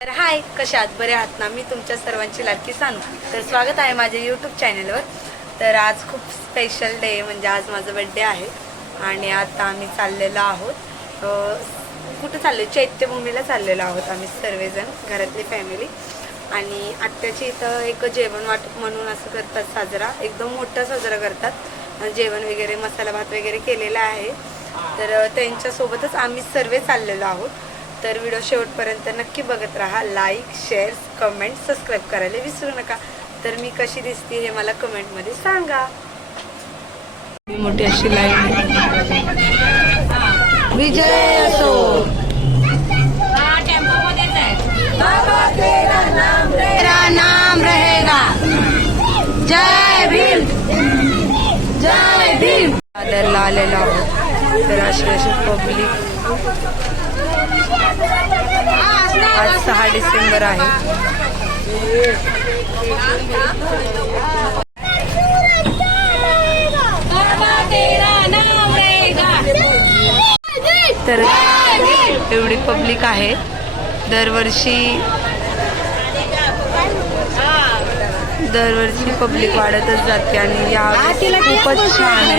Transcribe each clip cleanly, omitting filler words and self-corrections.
तर हाय, कशा आहात? बरे आहात ना? मी तुमच्या सर्वांची लाडकी सानू. तर स्वागत आहे माझ्या यूट्यूब चॅनलवर. तर आज खूप स्पेशल डे, म्हणजे आज माझा बड्डे आहे आणि आता आम्ही चाललेलो आहोत. कुठं चाललो? चैत्यभूमीला चाललेलो आहोत आम्ही सर्वजण, घरातली फॅमिली. आणि आत्याची इथं एक जेवण वाटप म्हणून असं करतात साजरा, एकदम मोठा साजरा करतात. जेवण वगैरे, मसाला भात वगैरे केलेला आहे. तर त्यांच्यासोबतच आम्ही सर्व चाललेलो आहोत. तर व्हिडिओ शेवटपर्यंत नक्की बघत राहा. लाईक, शेअर, कमेंट, सबस्क्राईब करायला विसरू नका. तर मी कशी दिसते हे मला कमेंटमध्ये सांगा. मोठी अशी लाईन विजय असो. तेरा नाम रहेगा. जय भीम, जय भीम. दादरला आलेलो आहोत. तर अशी पब्लिक. आज 6 डिसेंबर आहे. तर एवढी पब्लिक आहे. दरवर्षी पब्लिक वाढतच जाते आणि या खूपच छान आहे.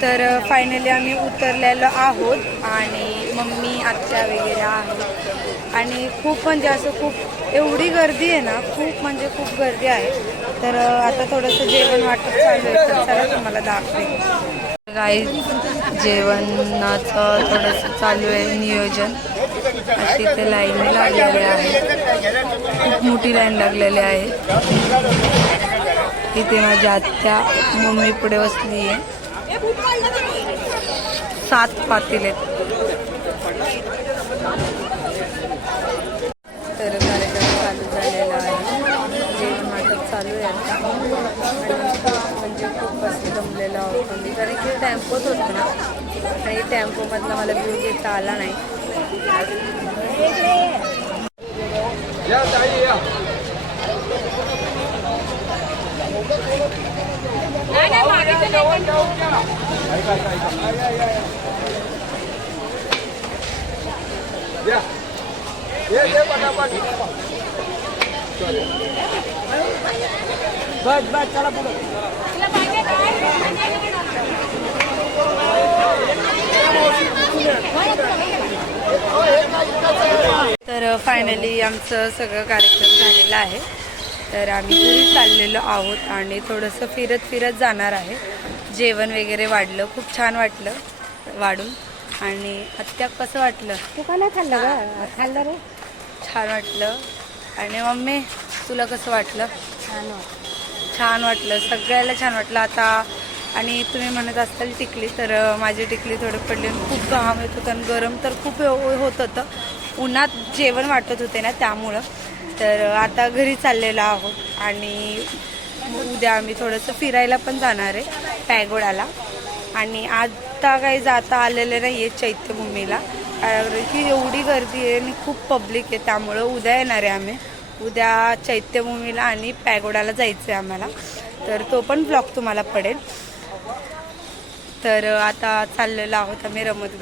तर फायनली आम्ही उतरलेलो आहोत आणि मम्मी, आत्या वगैरे आहेत आणि खूप म्हणजे असं खूप एवढी गर्दी आहे ना, खूप म्हणजे खूप गर्दी आहे. तर आता थोडंसं जेवण वाटप चालू आहे, तर चला तुम्हाला दाखवे. गाईज, जेवणाचं थोडंसं चालू आहे नियोजन. अशी इथे लाईन लागलेली आहे, खूप मोठी लाईन लागलेली आहे. इथे माझी आत्या मम्मी पुढे बसली आहे. 7 पातेले. तर कार्यक्रम चालू झालेला आहे, जेवण वाटप चालू आहे आता. म्हणजे खूप असं जमलेलं आहोत आम्ही, कारण की टेम्पोत होतो ना आणि टेम्पोमधला मला व्ह्यू घेता आला नाही. तर फायनली आमचं सगळं कार्यक्रम झालेला आहे. तर आम्ही घरी चाललेलो आहोत आणि थोडंसं फिरत जाणार आहे. जेवण वगैरे वाढलं, खूप छान वाटलं वाढून. आणि आत्या कसं वाटलं? तू का नाही खाल्लं ग? खाल्लं रे. छान वाटलं. आणि मम्मी, तुला कसं वाटलं? छान वाटलं, सगळ्याला छान वाटलं. आता आणि तुम्ही म्हणत असाल टिकली, तर माझी टिकली थोडं पडली. खूप घाम येत होतं आणि गरम तर खूप होत होतं. उन्हात जेवण वाटत होते ना, त्यामुळं. तर आता घरी चाललेलो आहोत आणि उद्या आम्ही थोडंसं फिरायला पण जाणार आहे पॅगोडाला. आणि आता काही जाता आलेलं नाही आहे चैत्यभूमीला, कारण की एवढी गर्दी आहे आणि खूप पब्लिक आहे. त्यामुळं उद्या येणार आहे आम्ही. उद्या चैत्यभूमीला आणि पॅगोडाला जायचं आहे आम्हाला. तर तो पण ब्लॉग तुम्हाला पडेल. तर आता चाललेलो आहोत आम्ही रमत.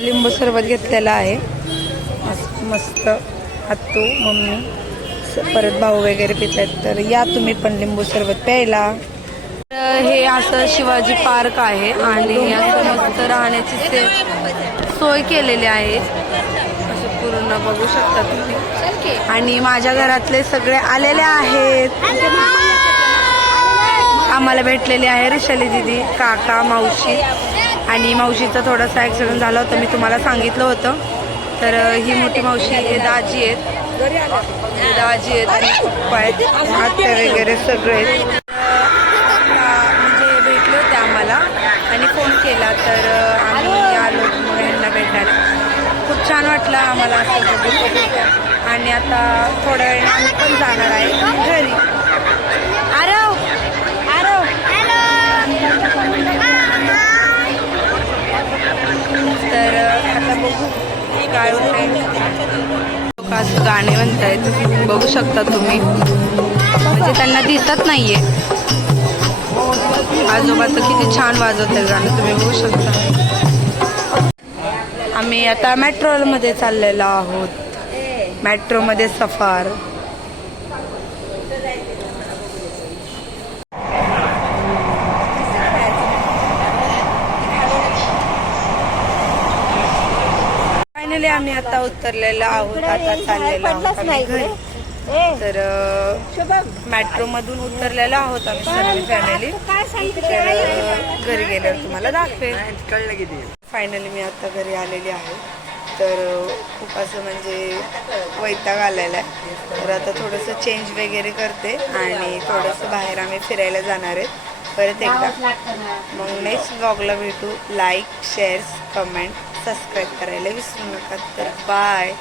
लिंबू सरबत घेतलेला आहे मस्त. आत्तू, मम्मी, परत भाऊ वगैरे पित आहेत. तर या तुम्ही पण लिंबू सरबत प्यायला. हे असं शिवाजी पार्क आहे आणि असं मस्त राहण्याची सोय केलेली आहे, असं पूर्ण बघू शकता तुम्ही. आणि माझ्या घरातले सगळे आलेले आहेत. आम्हाला भेटलेली आहे ऋषाली दीदी, काका, मावशी. आणि मावशीचा थोडासा ॲक्सिडेंट झाला होता, मी तुम्हाला सांगितलं होतं. तर ही मोठी मावशी, हे दाजी आहेत आणि पप्पा आहेत, आत्या वगैरे सगळे म्हणजे भेटले होते आम्हाला आणि फोन केला. तर आम्ही आलो मग ह्यांना भेटायला. खूप छान वाटलं आम्हाला असं बघून. आणि आता थोड्या वेळाने आम्ही पण जाणार आहे घरी. तर आता बघू काय होतंय. लोक असं गाणे म्हणतायत, बघू शकता तुम्ही, म्हणजे त्यांना दिसत नाहीये. आजोबा तर किती छान वाजवत आहे गाणं, तुम्ही बघू शकता. आम्ही आता मेट्रोमध्ये चाललेलो आहोत. मेट्रोमध्ये सफर. फायनली आम्ही आता उतरलेलो आहोत. आता चाललेलो आहोत आम्ही घरी. तर मेट्रो मधून उतरलेलो आहोत आम्ही सर्व फॅमिली. तर घरी गेल्यावर तुम्हाला दाखवेल. फायनली मी आता घरी आलेली आहे. तर खूप असं म्हणजे वैताग आलेला आहे. तर आता थोडंसं चेंज वगैरे करते आणि थोडंसं बाहेर आम्ही फिरायला जाणार आहे परत एकदा. मग नेक्स्ट व्लॉगला भेटू. लाईक, शेअर, कमेंट, सबस्क्राईब करायला विसरू नका. तर बाय.